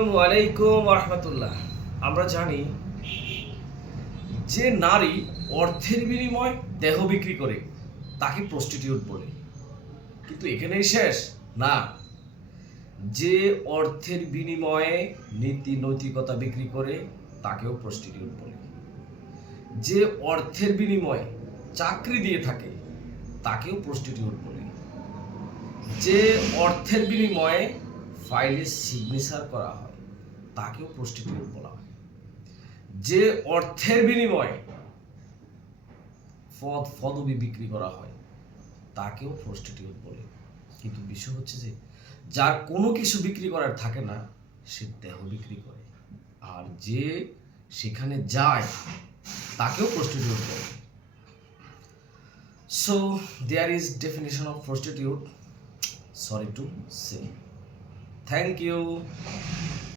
আসসালামু আলাইকুম রহমতুল্লাহ। আমরা জানি যে নারী অর্থের বিনিময়ে দেহ বিক্রি করে তাকে প্রস্টিটিউট বলে, কিন্তু এখানেই শেষ না। যে অর্থের বিনিময়ে নীতি নৈতিকতা বিক্রি করে তাকেও প্রস্টিটিউট বলে। যে অর্থের বিনিময়ে চাকরি দিয়ে থাকে তাকেও প্রস্টিটিউট বলে। যে অর্থের বিনিময়ে ফাইলে সিগনেচার করা হয় তাকেও প্রস্টিটিউট বলা হয়। যে অর্থের বিনিময়ে পদবি বিক্রি করা হয় তাকেও প্রস্টিটিউট বলে। কিন্তু বিষয় হচ্ছে যে যার কোনো কিছু বিক্রি করার থাকে না সে দেহ বিক্রি করে, আর যে সেখানে যায় তাকেও প্রস্টিটিউট বলে। So there is definition of prostitute, sorry to say. Thank you.